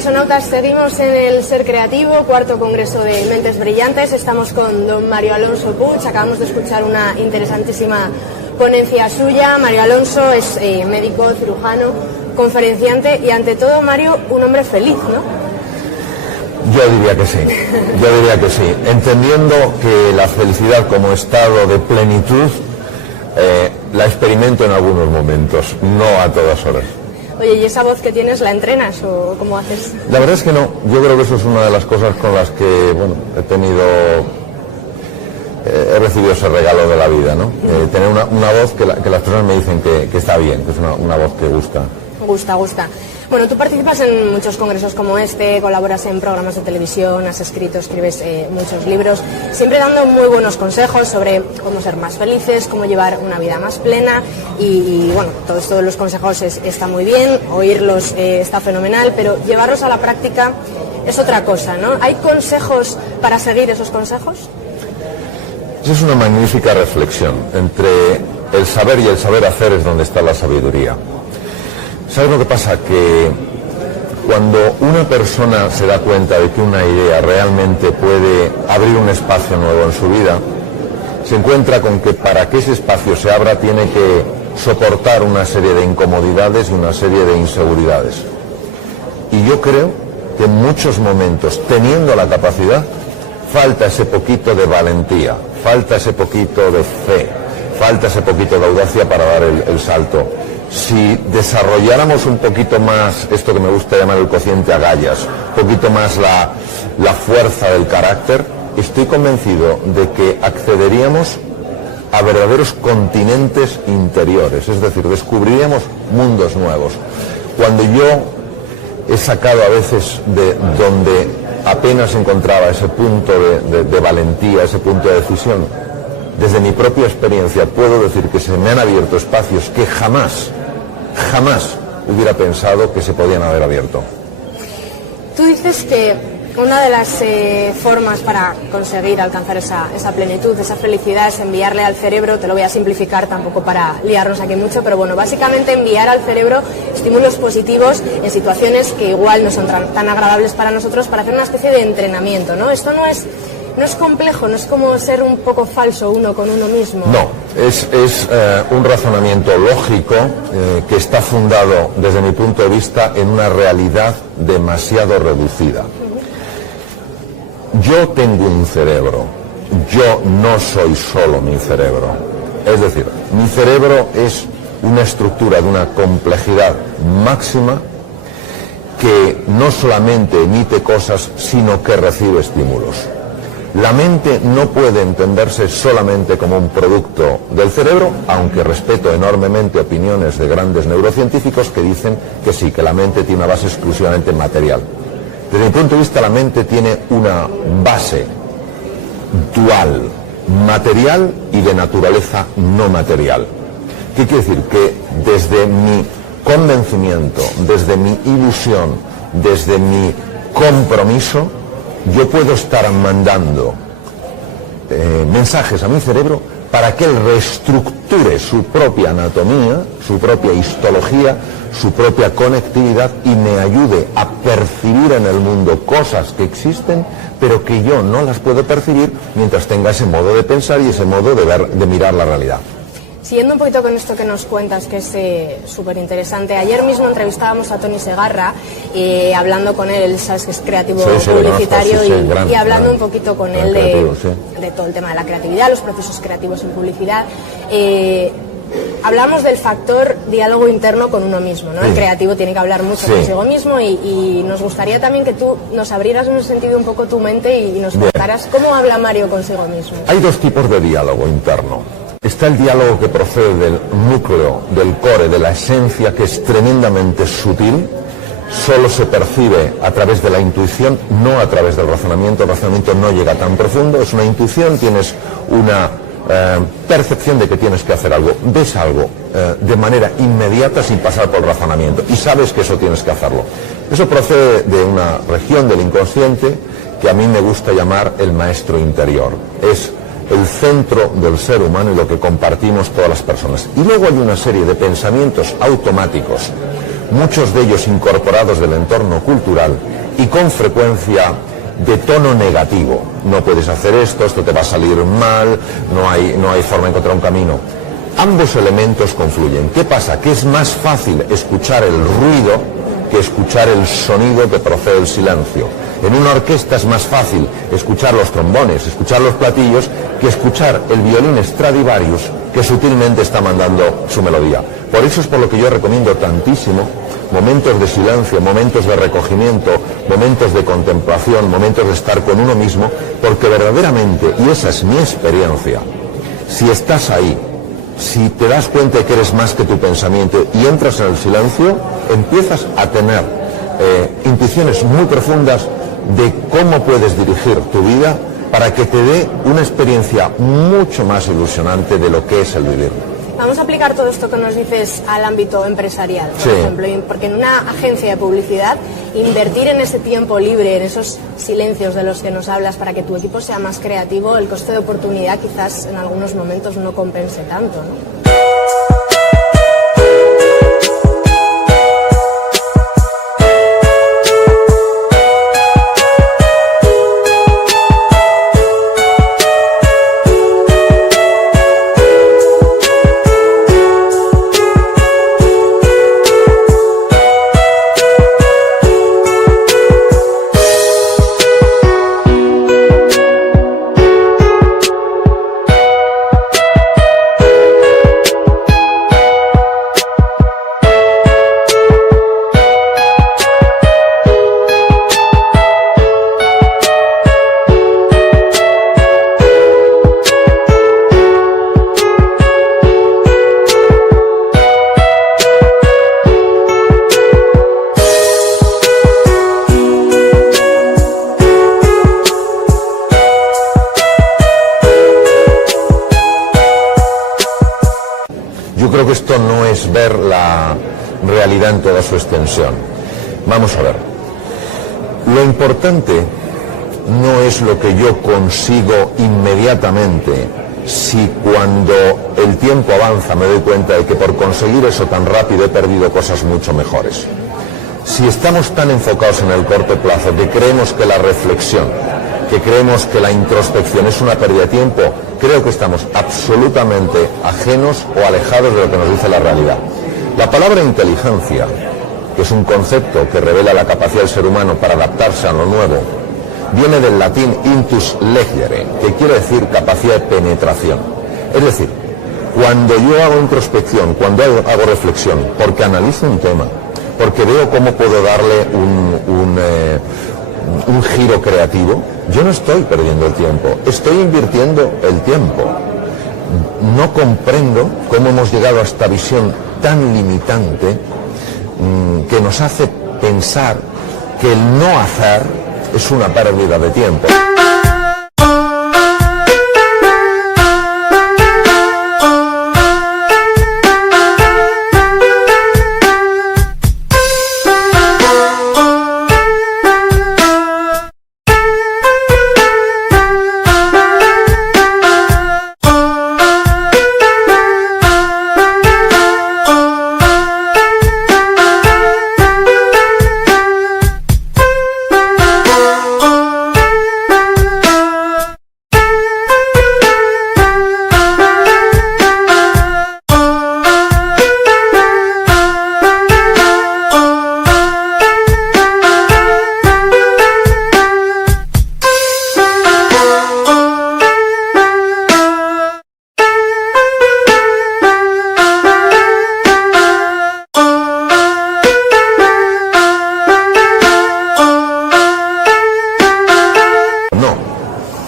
Personautas, seguimos en el Ser Creativo, cuarto congreso de Mentes Brillantes. Estamos con don Mario Alonso Puig. Acabamos de escuchar una interesantísima ponencia suya. Mario Alonso es médico, cirujano, conferenciante y ante todo, Mario, un hombre feliz, ¿no? Yo diría que sí, entendiendo que la felicidad como estado de plenitud la experimento en algunos momentos, no a todas horas. Oye, ¿y esa voz que tienes la entrenas o cómo haces? La verdad es que no, yo creo que eso es una de las cosas con las que, bueno, he recibido ese regalo de la vida, ¿no? Tener una voz que las personas me dicen que está bien, que es una voz que gusta. Gusta. Bueno, tú participas en muchos congresos como este, colaboras en programas de televisión, has escrito, escribes muchos libros, siempre dando muy buenos consejos sobre cómo ser más felices, cómo llevar una vida más plena y bueno, todos los consejos está muy bien, oírlos está fenomenal, pero llevarlos a la práctica es otra cosa, ¿no? ¿Hay consejos para seguir esos consejos? Esa es una magnífica reflexión. Entre el saber y el saber hacer es donde está la sabiduría. ¿Sabes lo que pasa? Que cuando una persona se da cuenta de que una idea realmente puede abrir un espacio nuevo en su vida, se encuentra con que para que ese espacio se abra tiene que soportar una serie de incomodidades y una serie de inseguridades. Y yo creo que en muchos momentos, teniendo la capacidad, falta ese poquito de valentía, falta ese poquito de fe, falta ese poquito de audacia para dar el salto. Si desarrolláramos un poquito más esto que me gusta llamar el cociente agallas, un poquito más la fuerza del carácter, estoy convencido de que accederíamos a verdaderos continentes interiores, es decir, descubriríamos mundos nuevos. Cuando yo he sacado a veces de donde apenas encontraba ese punto de valentía, ese punto de decisión, desde mi propia experiencia puedo decir que se me han abierto espacios que jamás hubiera pensado que se podían haber abierto. Tú dices que una de las formas para conseguir alcanzar esa plenitud, esa felicidad, es enviarle al cerebro, te lo voy a simplificar tampoco para liarnos aquí mucho, pero bueno, básicamente enviar al cerebro estímulos positivos en situaciones que igual no son tan agradables para nosotros, para hacer una especie de entrenamiento, ¿no? Esto no es complejo, no es como ser un poco falso uno con uno mismo. No, es un razonamiento lógico que está fundado, desde mi punto de vista, en una realidad demasiado reducida. Yo tengo un cerebro, yo no soy solo mi cerebro. Es decir, mi cerebro es una estructura de una complejidad máxima que no solamente emite cosas, sino que recibe estímulos. La mente no puede entenderse solamente como un producto del cerebro, aunque respeto enormemente opiniones de grandes neurocientíficos que dicen que sí, que la mente tiene una base exclusivamente material. Desde mi punto de vista, la mente tiene una base dual, material y de naturaleza no material. ¿Qué quiere decir? Que desde mi convencimiento, desde mi ilusión, desde mi compromiso, yo puedo estar mandando mensajes a mi cerebro para que él reestructure su propia anatomía, su propia histología, su propia conectividad y me ayude a percibir en el mundo cosas que existen, pero que yo no las puedo percibir mientras tenga ese modo de pensar y ese modo de mirar la realidad. Siguiendo un poquito con esto que nos cuentas, que es súper interesante, ayer mismo entrevistábamos a Tony Segarra, hablando con él, sabes que es creativo publicitario, y hablando un poquito con él de todo el tema de la creatividad, los procesos creativos en publicidad. Hablamos del factor diálogo interno con uno mismo, ¿no? El creativo tiene que hablar mucho consigo mismo y nos gustaría también que tú nos abrieras en ese sentido un poco tu mente y nos contaras cómo habla Mario consigo mismo. Hay dos tipos de diálogo interno. Está el diálogo que procede del núcleo, del core, de la esencia, que es tremendamente sutil, solo se percibe a través de la intuición, no a través del razonamiento. El razonamiento no llega tan profundo, es una intuición, tienes una percepción de que tienes que hacer algo, ves algo de manera inmediata sin pasar por el razonamiento y sabes que eso tienes que hacerlo. Eso procede de una región del inconsciente que a mí me gusta llamar el maestro interior. Es el centro del ser humano y lo que compartimos todas las personas. Y luego hay una serie de pensamientos automáticos, muchos de ellos incorporados del entorno cultural y con frecuencia de tono negativo. No puedes hacer esto, esto te va a salir mal, no hay forma de encontrar un camino. Ambos elementos confluyen. ¿Qué pasa? Que es más fácil escuchar el ruido que escuchar el sonido que procede del silencio. En una orquesta es más fácil escuchar los trombones, escuchar los platillos, que escuchar el violín Stradivarius que sutilmente está mandando su melodía. Por eso es por lo que yo recomiendo tantísimo momentos de silencio, momentos de recogimiento, momentos de contemplación, momentos de estar con uno mismo, porque verdaderamente, y esa es mi experiencia, si estás ahí, si te das cuenta de que eres más que tu pensamiento y entras en el silencio, empiezas a tener intuiciones muy profundas de cómo puedes dirigir tu vida para que te dé una experiencia mucho más ilusionante de lo que es el vivir. Vamos a aplicar todo esto que nos dices al ámbito empresarial, por ejemplo, porque en una agencia de publicidad, invertir en ese tiempo libre, en esos silencios de los que nos hablas para que tu equipo sea más creativo, el coste de oportunidad quizás en algunos momentos no compense tanto, ¿no? Esto no es ver la realidad en toda su extensión. Vamos a ver. Lo importante no es lo que yo consigo inmediatamente, si cuando el tiempo avanza me doy cuenta de que por conseguir eso tan rápido he perdido cosas mucho mejores. Si estamos tan enfocados en el corto plazo que creemos que la reflexión, que creemos que la introspección es una pérdida de tiempo, creo que estamos absolutamente ajenos o alejados de lo que nos dice la realidad. La palabra inteligencia, que es un concepto que revela la capacidad del ser humano para adaptarse a lo nuevo, viene del latín intus legere, que quiere decir capacidad de penetración. Es decir, cuando yo hago introspección, cuando hago reflexión, porque analizo un tema, porque veo cómo puedo darle un giro creativo, yo no estoy perdiendo el tiempo, estoy invirtiendo el tiempo. No comprendo cómo hemos llegado a esta visión tan limitante que nos hace pensar que el no hacer es una pérdida de tiempo.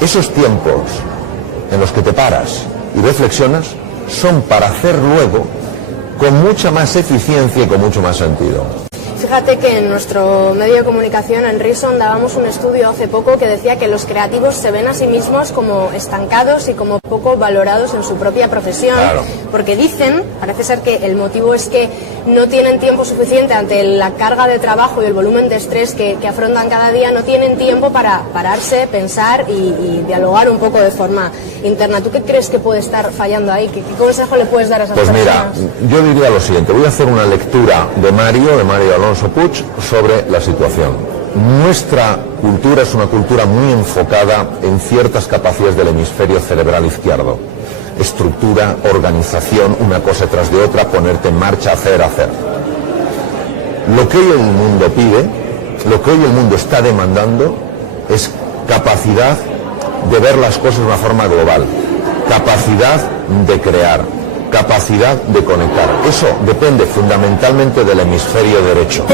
Esos tiempos en los que te paras y reflexionas son para hacer luego con mucha más eficiencia y con mucho más sentido. Fíjate que en nuestro medio de comunicación, en Reason, dábamos un estudio hace poco que decía que los creativos se ven a sí mismos como estancados y como poco valorados en su propia profesión, claro. Porque dicen, parece ser que el motivo es que no tienen tiempo suficiente ante la carga de trabajo y el volumen de estrés que afrontan cada día, no tienen tiempo para pararse, pensar y dialogar un poco de forma interna. ¿Tú qué crees que puede estar fallando ahí? ¿Qué consejo le puedes dar a esas personas? Pues mira, yo diría lo siguiente, voy a hacer una lectura de Mario Alonso Puig sobre la situación. Nuestra cultura es una cultura muy enfocada en ciertas capacidades del hemisferio cerebral izquierdo. Estructura, organización, una cosa tras de otra, ponerte en marcha, hacer. Lo que hoy el mundo pide, lo que hoy el mundo está demandando es capacidad de ver las cosas de una forma global, capacidad de crear, capacidad de conectar. Eso depende fundamentalmente del hemisferio derecho.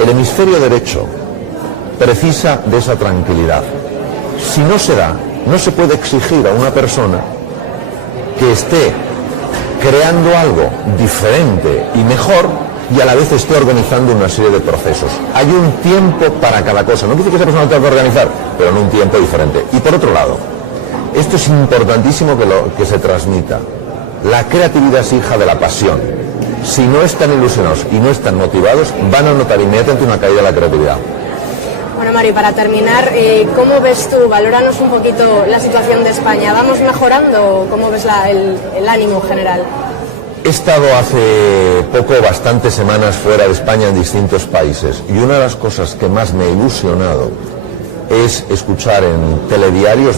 El hemisferio derecho precisa de esa tranquilidad. Si no se da, no se puede exigir a una persona que esté creando algo diferente y mejor y a la vez esté organizando una serie de procesos. Hay un tiempo para cada cosa. No dice que esa persona no tenga que organizar, pero en un tiempo diferente. Y por otro lado, esto es importantísimo que se transmita. La creatividad es hija de la pasión. Si no están ilusionados y no están motivados, van a notar inmediatamente una caída de la creatividad. Bueno, Mario, para terminar, ¿cómo ves tú? Valóranos un poquito la situación de España. ¿Vamos mejorando? ¿Cómo ves el ánimo general? He estado hace poco, bastantes semanas fuera de España en distintos países, y una de las cosas que más me ha ilusionado es escuchar en telediarios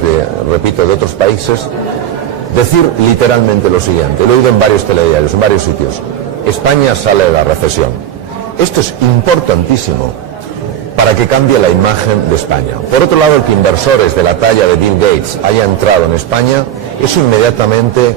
repito, de otros países, decir literalmente lo siguiente. Lo he oído en varios telediarios, en varios sitios. España sale de la recesión. Esto es importantísimo para que cambie la imagen de España. Por otro lado, el que inversores de la talla de Bill Gates haya entrado en España, eso inmediatamente...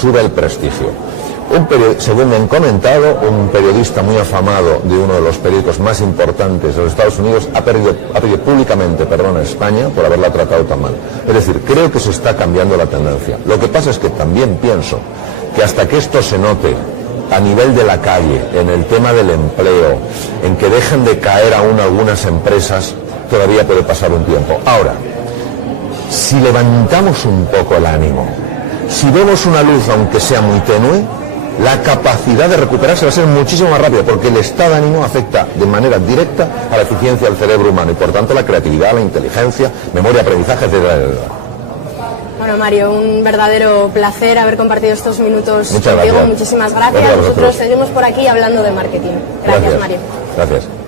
sube el prestigio. Según me han comentado, un periodista muy afamado de uno de los periódicos más importantes de los Estados Unidos ha pedido públicamente perdón a España por haberla tratado tan mal. Es decir, creo que se está cambiando la tendencia. Lo que pasa es que también pienso que hasta que esto se note a nivel de la calle, en el tema del empleo, en que dejen de caer aún algunas empresas, todavía puede pasar un tiempo. Ahora, si levantamos un poco el ánimo, si vemos una luz, aunque sea muy tenue, la capacidad de recuperarse va a ser muchísimo más rápida, porque el estado de ánimo afecta de manera directa a la eficiencia del cerebro humano y por tanto la creatividad, la inteligencia, memoria, aprendizaje, etc. Bueno, Bueno, Mario, un verdadero placer haber compartido estos minutos Muchas contigo. Gracias. Muchísimas gracias. Gracias a Nosotros vosotros. seguimos por aquí hablando de marketing. Gracias, Mario. Gracias.